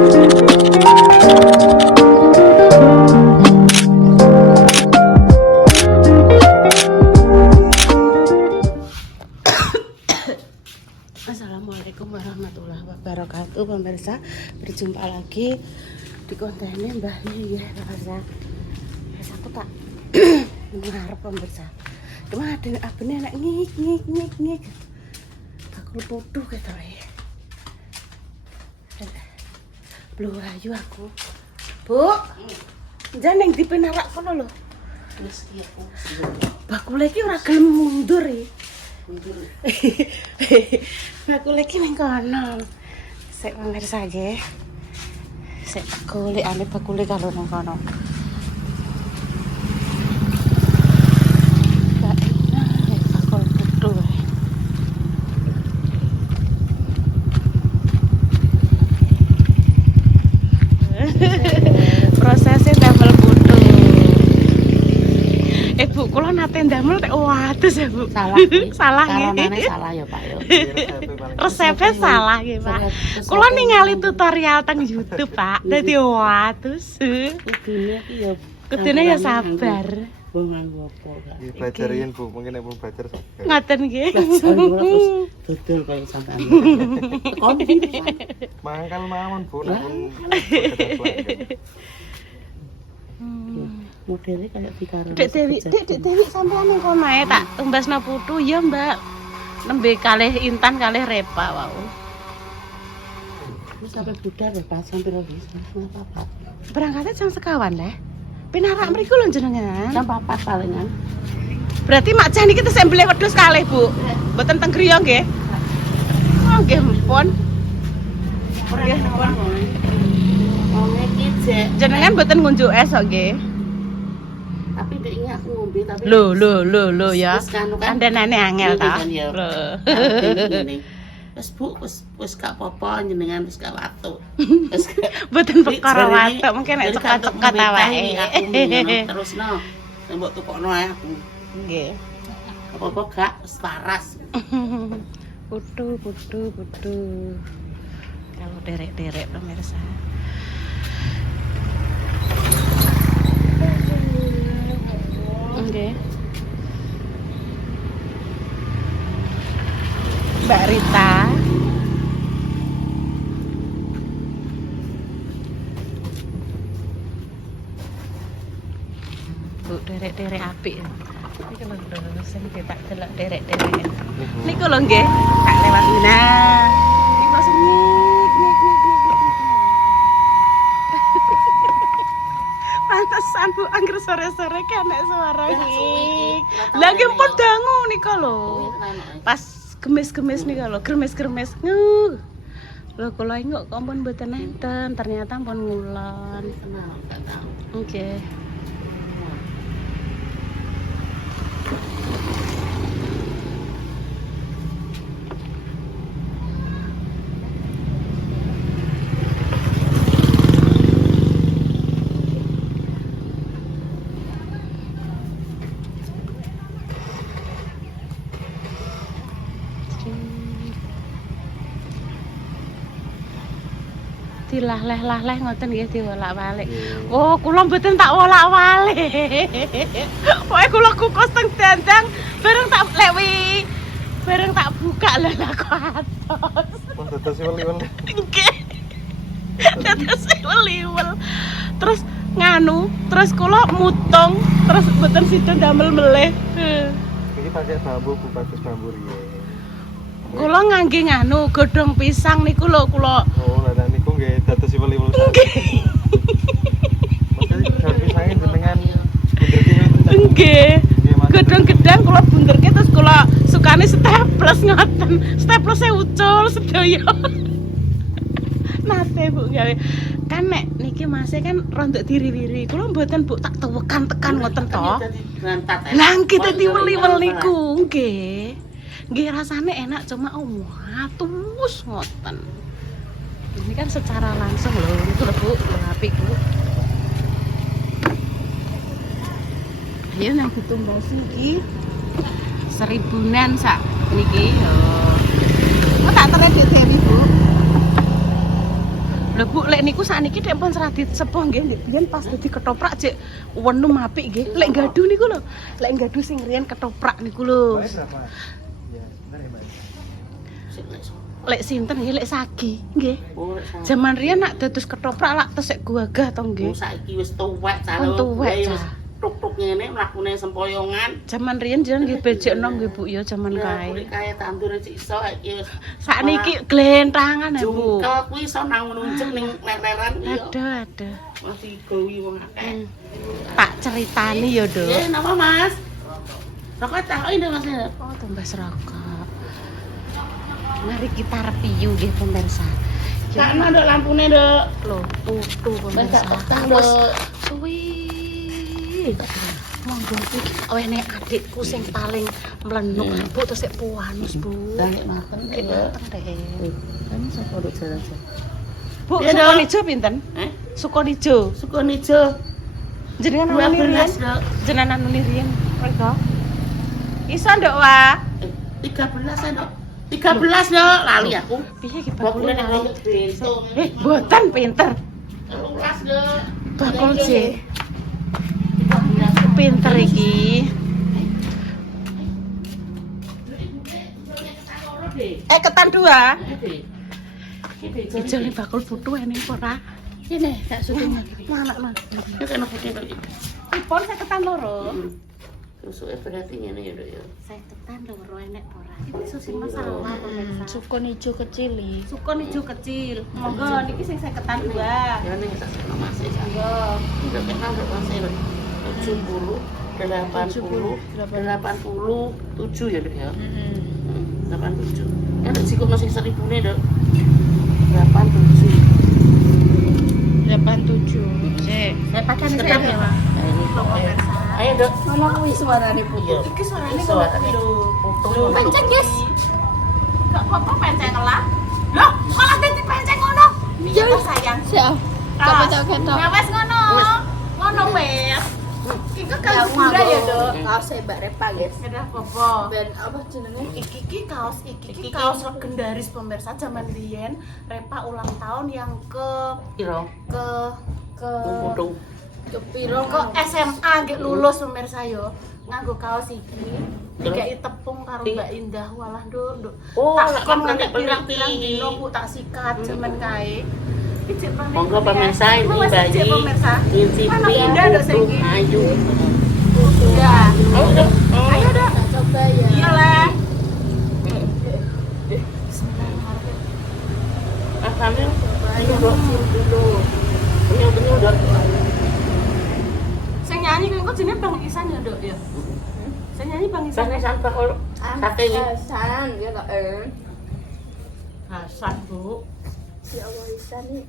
Assalamualaikum warahmatullahi wabarakatuh pemirsa, berjumpa lagi di kontennya Mbah Ye ya pemirsa. Aku tak mengharap pemirsa. Cuma ada abene nek ngik. Bakul putuh gitu ya. Belum ayu aku. Bu. Jangan yang dipenarak kono lho. Wis iki aku. Bakul iki ora gelem mundur ya. Aku lagi ning kono. Sik pemirsa nggih. Sik golek ane bakule karo nang kono. Bakul putu. Prosesnya damel putu. Bu, kula nate ndamel tek wates ya, Bu. Salah. Salah Karonane nggih. salah ya, Pak ya. Resepnya salah nggih, Pak. Kula ningali tutorial teng YouTube, Pak. Dadi wates. Kudune iki ya. Kudune ya sabar. Bu nganggo apa gak? Iki belajarin Bu, mungkin ibu belajar sabar. Ngoten nggih. Terus dodol kaya sampean. Kondi. Mangkal mawon Bu, namun Modele kayak dikaro. Dek Dewi sampean ning kono ae tak tumbasna putu ya, Mbak. Nembe kalih Intan kalih Repa wau. Wis sampe budar ya pas sampe lho wis apa-apa. Berangkatnya jam sekawan leh. Pinarak mriku lho jenengan. Jam 4 palingan. Berarti Mak Jan iki tesih mbleh wedhus kalih, Bu. Mboten teng griya nggih. Oh, nggih pun. Nggih, pun. Wong iki jek. Jenengan mboten ngunjuk es kok nggih. Tapi ndek iki aku ngombe tapi Lho ya. Wis kanu kan. Kandhanane angel ta. Lho. Wis Bu, wis gak apa-apa jenengan wis gak watuk. Mboten perkara watuk, mungkin nek cekat-cekat awake. Terusno. Mbok tukokno ae aku. Nggih. Apa-apa gak wis paras. Putu. Kalau derek-derek pemirsa. Oke. Mbak Rita. Bu, derek-derek apik. Iki lho sing tak delok derek-derek. Niku lho nggih, tak lewat nah. Niku langsung nyik. Pantesan Bu angger sore-sore ki anek suara nyik. Lah nggih pun dangu nika lho. Pas gemes-gemes nika lho, gremes-gremes. Lho kula engko kok pun mboten enten, ternyata pun ngulon. Kenal gak tahu. Oke. Dilah-leh ngoten nggih diwolak-walik. Oh, kula mboten tak wolak-walik. Pokoke kula kukus teng dandang bareng tak lewi. Bareng tak buka lho lah kok atos. pun dados weli-weli. Nggih. Dados weli-wel. Terus nganu, terus kula mutung, terus mboten sida damel meleh. Iki pakai bambu Bu, bagus bambu riye. Kula ngangge nganu godhong pisang niku lho kula. Oh, lah niku nggih dados weli-weli. Maksudnya dados pisange jenengan bunderke. Nggih. Godhong gedang kula bunderke terus kula sukane staples ngoten. Staplese ucul sedaya. Nate Bu gawe. Kan nek niki Mas kan rondok diri-wiri. Kula mboten Bu tak tekan ngoten to. Lah nggih dadi weli-weli niku nggih. Nggih rasane enak cuma atus ngoten. Ini kan secara langsung loh, itu lho Bu, apik Bu. Ayo nang ditumbasi iki 1000-an sak niki. Oh tak terus Dewi Bu. Lho Bu, lek niku sakniki nek pun serah disepuh nggih, biyen pas dadi ketoprak cek wenum apik nggih. Lek gadu niku lho, lek gadu sing riyen ketoprak niku lho. Bayar berapa? Ya, benar ya, Mbak. Sik lek so. Lek sinten nggih, lek sagi nggih. Oh, lek sama. Zaman riyen nak dados ketoprak lak tesek guagah to nggih. Saiki wis tuwek Oh, tuwek, wis Cah. tuk-tuk ngene mlakune sempoyongan. Zaman riyen jeneng nggih becekno nggih Bu ya zaman Kuwi kae. kaya tandur sik iso iki. Sakniki glentangan ya Bu. Jungkel kuwi iso nang nunjuk ning lereran iya. Aduh. Masih gawi wong akeh. Tak ceritani ya, Dok. Eh, napa Mas? Rokok takoki ndek Mas. Oh, tumbas rokok. Mari kita review nggih pemirsa. Gak ana nduk lampune nduk. Loh, putu Ben pemirsa. gak petang Wes nduk. suwi. Monggo iki wene adikku sing paling mlenuk Bu terus sik puanus Bu. Dalek mateng Nggih nduk. mateng deh. Kan sapa nduk jalan. Bu, Iya, sukon Dok. ijo pinten? Eh, Sukon ijo. sukun ijo. Jenengan anu 12 riyen. nduk. Jenengan anu riyen. Mergo. Iso nduk wa. 13 nduk. 13 nduk, lali aku. Piye iki Bakul bakule nek lali? rokok bento. Boten pinter. 13 nduk. Bakul sih. Pinter iki. Ketan dua. Ijo ning bakul putu ene apa ora? Ini tak suka. Mana mana. Ini kan aku tinggal ini. Ipon saya ketan loro. Susuke berarti ngene ya, Dok ya. Saya ketan loro enek ora? Iki susi masalah pemirsa. Sukun hijau kecil iki. Sukon ijo kecil. Monggo niki sing saya ketan dua. Ya ning tak sama Mas. Monggo. Udah kenal Dok Mas. 70, 80, 87 ya, Dok ya. 87. Kan resiko masih 1000 nih, Dok. 87. 87. Cek. Saya pakai nih saya ya, Pak. Ayo, Dok. Ono kuwi suarane putu. Iya. Iki suarane Iki kok suarane. lho. Putu. Pencet, guys. Gak apa-apa penceng lah. Loh, malah dadi penceng ngono. Iya Ya, sayang. Siap. Ketok-ketok. Ya wes ngono. Ngono wes. Iki kan gula ya, Dok. Kaos Mbak Repa, guys. Kedah apa? Ben apa jenenge? Iki kaos legendaris pemirsa zaman riyen Repa ulang tahun yang Piro? ke Putu. Kepiro ke SMA nggih lulus pemirsa yo nganggo kaos iki dikai tepung karo Di- Mbak Indah walah nduk Oh, tak lek kon kon nganti nganti pirang-pirang peneliti. dino Bu tak sikat zaman kae iki cek paling Monggo pemirsa ini Wes, bayi cek pemirsa Insipi Mana Indah Dok sing iki? Ayu. ya Ayo, Dok. ayo Dok tak coba ya. iya lah Asalnya ayo, Dok. Benyol, Dok. sing nyanyi kok jenenge Bang Isan ya Dok ya sing nyanyi Bang Isan Sampai sampai kalau sate ini. San ya kok Hasan Bu Ya Allah Isan nih.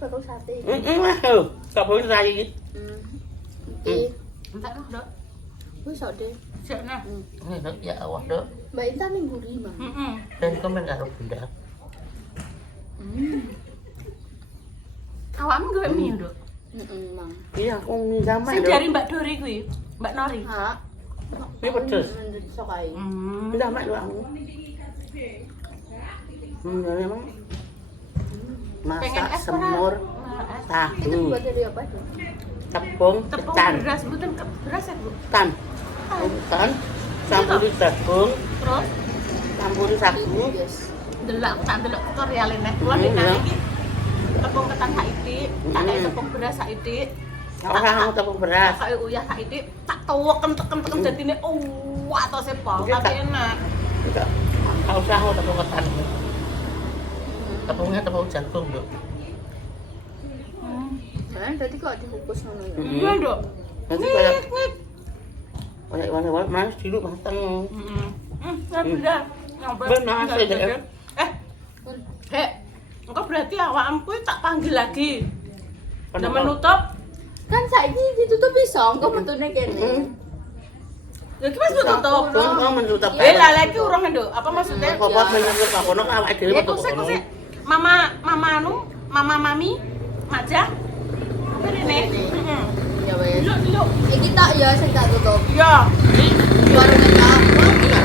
Perlu sate. Mas, gak boleh lagi. Iki entek Dok wis sok deh. sik nah Dok, ya Allah, Dok. Mbak Intan ning mburi mah. heeh Dan komen karo Bunda. awakmu gawe mie Dok Mang. Iya, aku minta sing dari Mbak Dori kuwi Mbak Nori Ha. Ini pedes. Sok ae. Minta mak lu aku. Memang pengen masak es semur Itu tahu, buat dari apa tuh? tepung, tepung ketan, beras mboten beras ya Bu ketan, ketan, campuri jagung, terus campuri sagu, Yes. delok tak delok tutoriale nek kula nek Iya. iki tepung ketan saiki tak kayak tepung beras saiki orang mau tepung beras. kayak uyah saiki tak teken dadine wah to sepol Iya, tapi tak. enak Enggak, nggak usah mau tepung ketan. Tepungnya tepung jagung, Dok. Kan tadi kok dikukus ngono ya. iya Dok Nanti kayak warna-warna mas dulu mateng. bener Bener, saya jadi- Hek, engko berarti awakmu kuwi tak panggil lagi. Udah Kenapa? menutup. Kan saiki ditutup iso, engko metune kene. Ya iki wis tutup. Kau menutup. Lah lagi urung Nduk. Apa maksudnya? Kau buat menutup apa? Kau nak awak dhewe Ya metu kusik kono. kusik. Mama anu, mama mami, Maja. Apa rene? Heeh. Ya wes. Delok delok. Iki tak ya sing tak tutup. Iya. Warung tak.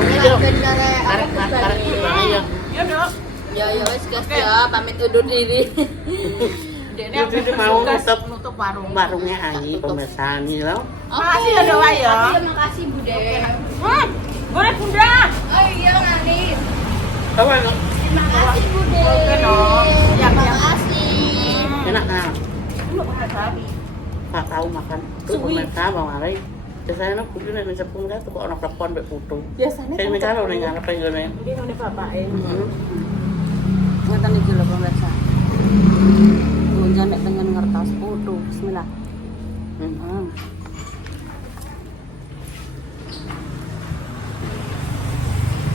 Iya. Ben kare apa Arek berbagi. ya. Iya, Dok. Ya ya wes guys Oke. ya pamit undur diri. Jadi mau nutup warung. warungnya Ayi pemirsa nih loh. Makasih ya Dewa ya. Makasih Bude. Boleh Bunda. Oh iya Anis. Apa itu? Terima kasih Bude. Oke dong. Terima kasih. Enak kan? Lu makan babi. Nggak tahu makan. Tuh pemirsa mau ngarai. Biasanya nak kudu nek sepung kan tuh kok ana klepon mbek putu. Biasanya Kayak ini kalau ning ngarepe ngene. Iki ngene bapake. Heeh. Ngeten iki lho pemirsa. Gonjan nek pengen ngertos foto. Bismillah.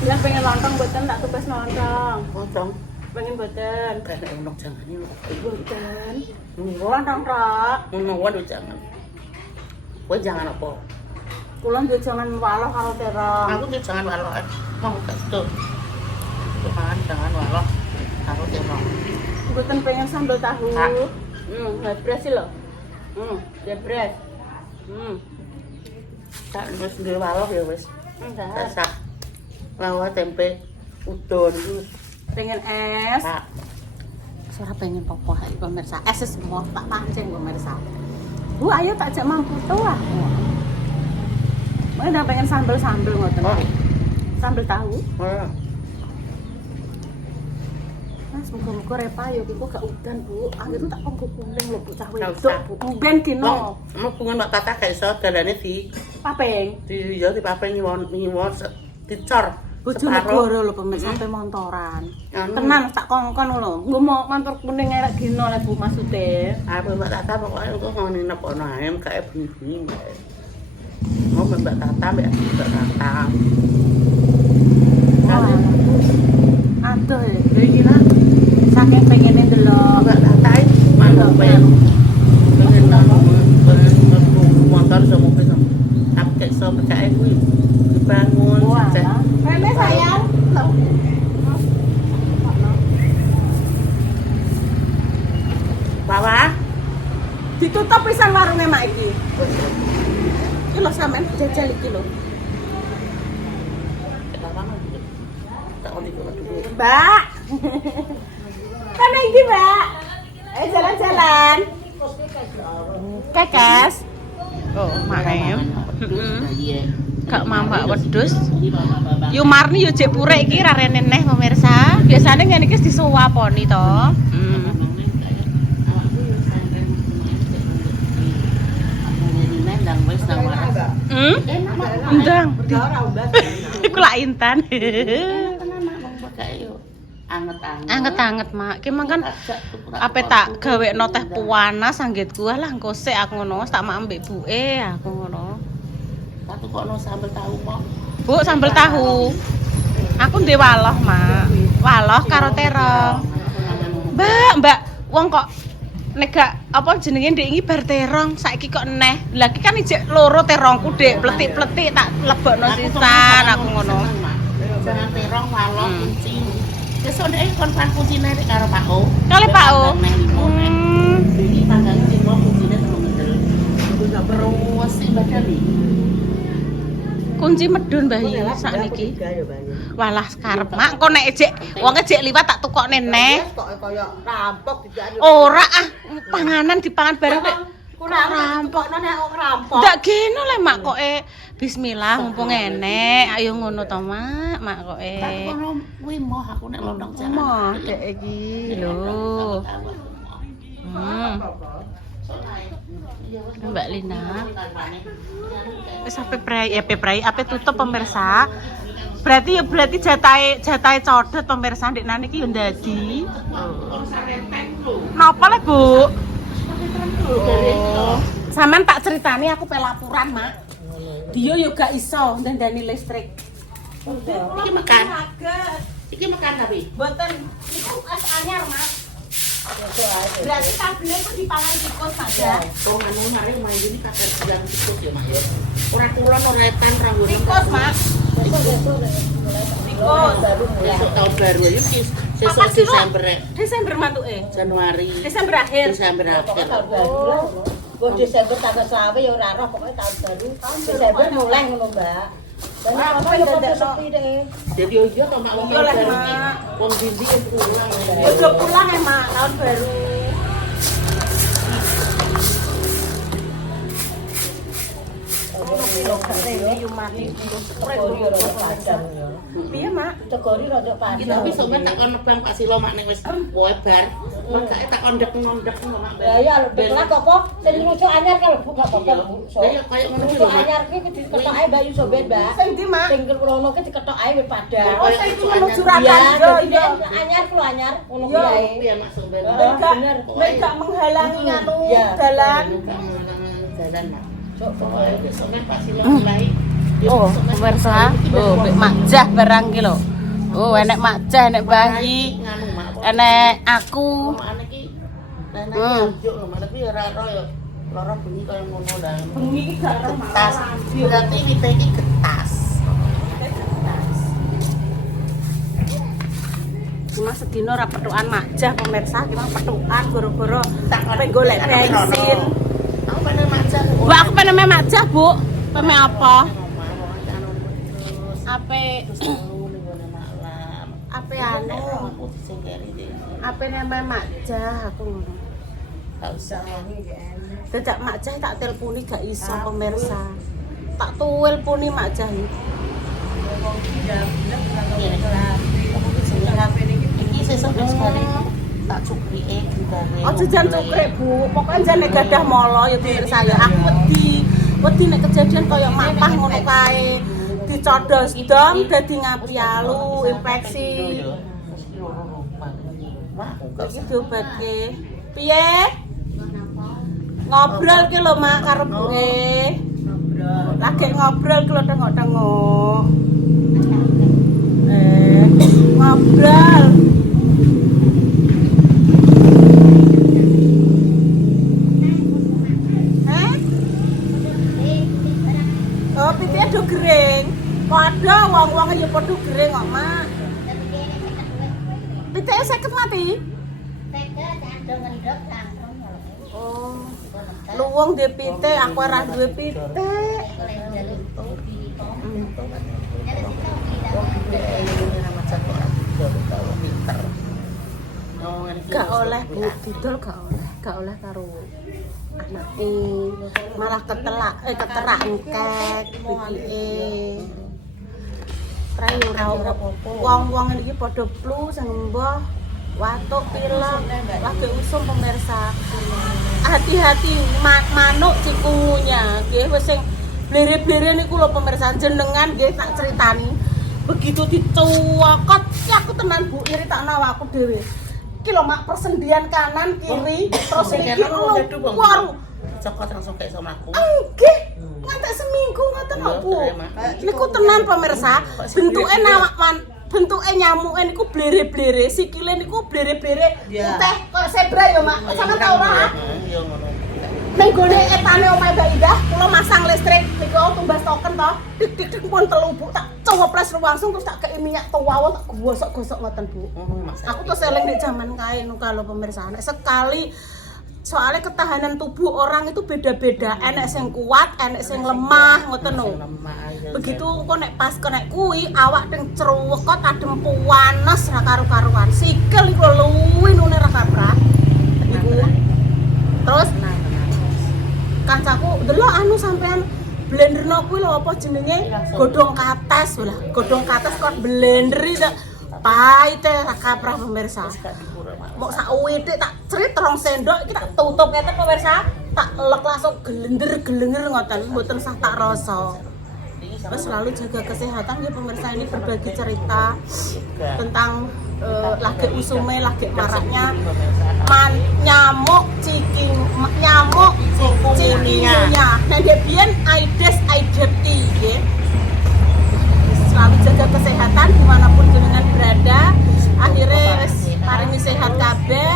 Bilang pengen lontong boten tak tugas lontong. Potong. Pengen boten. Kayak unok jangan ini. Boten. Lontong tok. Waduh jangan. Kowe jangan apa? Kula njuk jangan waloh karo terong. Aku tuh jangan walok. Mau tak tuh. Jangan walok. Aku terong. Boten pengen sambal tahu. Tak. Jebres lho. Jebres. Tak wis duwe walok ya wis. Enggak. Sak. Lawa tempe udon terus. Pengen es. Tak. Ora pengen popo hai pemirsa. Es semua tak pancing pemirsa. Bu ayo tak jak mampu tuh ah. Udah pengen sambel-sambel ngoten. Oh. Sambel tahu. Oh. Mas muga-muga repa yo iku gak udan, Bu. Akhirnya tak kongko kuning lho Bu cah Gak wedok, usah. Bu. Ben dino. Mau bunga Mbak Tata gak iso dalane Papeng. di papeng nyuwun dicor. Bojo separuh. negara lho pemirsa sampe montoran. Anu. Tenan tak kongkon lho. Nggo mau kantor kuning elek dino le Bu maksude. Apa Mbak Tata pokoknya engko mau nginep ono ayam kayak bunyi-bunyi Mbak. Mau Mbak Tata Mbak Tata. Aduh, Ya iki lah. saking pengene ndelok. Mbak Tata mana pengen motor sama mobil sama. Tapi kayak so percaya kuwi dibangun sukses. Rene sayang. Bawa. Ditutup pisan warunge mak iki. Iki lho sampean jajal iki lho. Tak on dulu. Mbak. Kan iki, Mbak. Ayo jalan-jalan. Kekas. Oh, maem. Gak mamak wedhus. Yo marni yo jek purek iki ra rene neh pemirsa. Biasane ngene iki disuwaponi to. Ndang. Iku lak intan. Anget-anget, Mak. Ki mangkan ape tak gawekno teh panas anggitku lah engko sik aku ngono, tak mak ambek buke aku ngono. Tak tukokno sambel tahu kok. Bu, sambel tahu. Aku ndek waloh, Mak. Waloh karo terong. Mbak, wong kok nek gak apa jenenge ndek iki bar terong, saiki kok neh. Lah iki kan ijek loro terongku, Dik. Pletik-pletik tak lebokno sisan aku ngono. Jangan terong walok kunci. Besok nek kon kan kuncine nek karo Pak O. Kali Pak O. Iki tanggal cimo kuncine terus ngedel. Kudu gak perlu sik badan iki. Kunci medun Bayi sakniki. Walah karep mak kok nek ejek wong ejek liwat tak tukokne neh. Kok kaya rampok dijak. Ora ah, panganan dipangan bareng kok Rampokno nek kok rampok. ndak geno le mak kok bismillah mumpung enek. Ayo ngono to mak kok Tak kono kuwi moh aku nek lontong jangan. Moh dek iki lho. Mbak Lina. Wis sampe prai ape tutup pemirsa. Berarti jatahe codot pemirsa ndek nane iki yo ndadi. Napa le, Bu? Sampeyan tak ceritani aku pe laporan, Mak. Dia yo gak iso ndandani listrik. Iki makan. Iki makan tapi. Mboten niku es anyar, Mak. Berarti kabelnya itu dipangan tikus saja. Kok anu mari main ini kakek jalan tikus ya, Mak ya. Ora kulon ora etan ra ngono. Tikus, Mak. Tikus. Besok tahun baru ya iki sesuk Desember. Desember matuke. Januari. Desember akhir. Desember akhir. Oh. Kok Desember tanggal 20 ya ora roh pokoke tahun baru. Desember mulai ngono, Mbak. Dan apa ya foto sepi deh. Jadi yo iya to Mak. Iya lah, Mak. Wong dindi pulang. Ya udah pulang ya, Mak, tahun baru. wani Tegori rada padang ya. piye mak Tegori rada padang. Iki tapi sampean tak kon nebang Pak Silo mak ning wis wae bar. Makake tak kon ndek-ndek mak. Ya ya belah apa? Sing lucu anyar kan Bu gak apa-apa Bu. Ya kaya ngono iki Lucu lho mak. anyar ki diketok ae Bayu Soben, Mbak. sing ndi mak Sing rono ki diketok ae wis padang. oh sing iki menuju Iya, Ratangga dadi iya anyar ku anyar ngono Iya. ki ae. Piye mak sampean? Bener. mek gak menghalangi nganu Iya. dalan Jalan mak. Cok Pokoke sampean Pak Silo mulai. oh pemirsa oh mek makjah barang ki lho oh enek makjah enek bayi nganu mak. enek aku Mak iki nenek njuk lho mak tapi ora ora ya lara bengi kaya ngono lah. bengi iki gak ero Getas. Berarti wite iki getas. cuma sedina ora petukan makjah pemirsa cuma petukan goro-goro pengen golek bensin Aku pengen macan. Bu aku pengen meh makjah Bu pengen apa ape ape anu Aku disengkeri deh. ape namanya makjah aku ngono Gak usah. dadak makjah tak telponi gak iso pemirsa tak tuwelponi makjah Iki sesuk sekali tak cukrike gare. aja jan cukrek Bu pokoknya jan nek gadah molo ya pemirsa ya aku wedi nek kejadian kaya mapah ngono kae dicodos dom dadi ngapialu infeksi iki diobatke piye ngobrol ki lho mak karo buke lagi ngobrol ki lho tengok-tengok ngobrol oh pitike do gering padha wong-wong ya padha gering kok mak pitike 50 mati oh luwung dhe pite aku ora duwe pite gak oleh Bu didol gak oleh karo anake malah keterak engkek pikike rayu ora wong-wong iki padha flu sing mbah watuk pilek lagi usum pemirsa hati-hati manuk cikungunya nggih wis sing blere-blere niku lho pemirsa jenengan nggih tak critani begitu dicuwokot aku tenan Bu iri tak nawa aku dhewe iki lho mak persendian kanan kiri terus iki luar cokot langsung kayak sama aku. nggih ngantek seminggu ngoten kok Bu niku tenan pemirsa bentuke bentuke nyamuke niku blere-blere sikile niku blere-blere teh kok zebra ya mak sampeyan tau ora Iya ngono. ning gone etane omahe Mbak Indah kula masang listrik niku tumbas token to dik pun telu Bu tak coples langsung terus tak kei minyak tuwa tak gosok-gosok ngoten Bu aku tuh seling di zaman kae nu kalau pemirsa nek sekali soalnya ketahanan tubuh orang itu beda-beda enek sing kuat enek sing lemah ngoten lho begitu kok nek pas nek kuwi awak teng cerwekot adem panas ra karo-karuan sikil iku luwih nune ra kaprah iku terus kancaku delok anu sampean blenderno kuwi lho apa jenenge godhong kates lho godhong kates kok blenderi tak pahit ra kaprah pemirsa mau sak widik tak crit 2 sendok iki tak tutup ngeten pemirsa tak elek langsung gelender ngoten mboten sah tak rasa terus selalu jaga kesehatan ya pemirsa ini berbagi cerita tentang lagi usume lagi maraknya nyamuk cikingunya nah dia biyen Aedes aegypti nggih selalu jaga kesehatan dimanapun jenengan berada akhirnya paringi sehat kabeh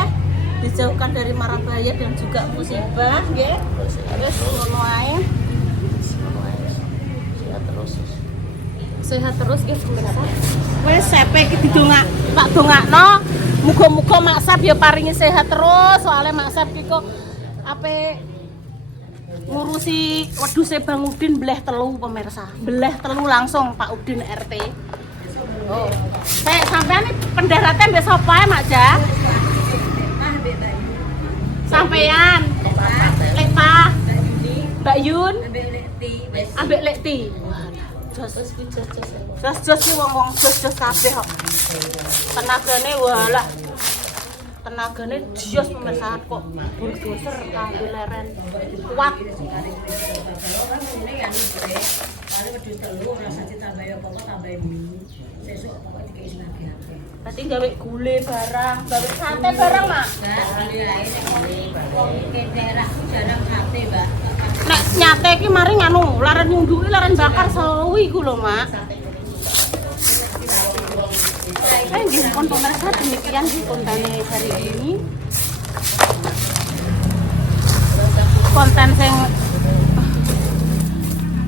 dijauhkan dari mara bahaya dan juga musibah nggih terus ngono ae sehat terus nggih pemirsa wis sepe iki didongak tak dongakno muga-muga Mak Sap ya paringi sehat terus soalnya Mak Sap iki kok ape ngurusi wedhuse Bang Udin bleh telu pemirsa bleh telu langsung Pak Udin RT oh sampean pendaratan mbek sapa ae Mak Ja sampean Lepa Mbak Yun ambek Lekti jos. Terus kuwi jos-jos. Jos-jos ki wong-wong jos-jos kabeh kok. Tenagane walah. Tenagane jos pemirsa kok bulldozer kanggo leren. Kuat. Berarti gawe gule barang, gawe sate barang, Mak. Nek nyate iki mari nganu, laren nyunduki, laren bakar sawi iku lho, Mak. Nggih, pun pemirsa demikian sih kontennya hari ini. Konten sing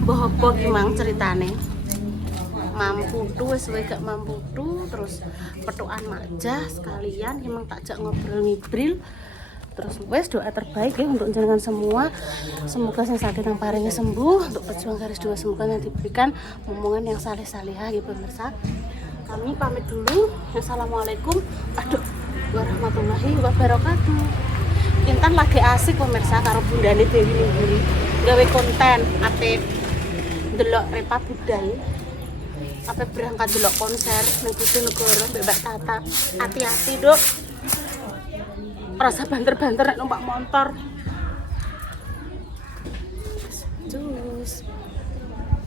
bohong gimang ceritane. Mampu tuh, wis gak mampu tuh, terus petukan majah sekalian, emang tak jak ngobrol-ngibril. Terus wes doa terbaik ya untuk jenengan semua. Semoga yang sakit yang paringnya sembuh. Untuk pejuang garis 2 semoga yang diberikan omongan yang saleh-salihah gitu pemirsa. Kami pamit dulu. Assalamualaikum warahmatullahi wabarakatuh. Intan lagi asik pemirsa karo bundane Dewi Ningguri. Gawe konten ape delok Repa Budal. Ape berangkat delok konser ning Bojonegoro mbek Mbak Tata. Hati-hati, Dok. Rasa banter-banter nek numpak motor. Jus.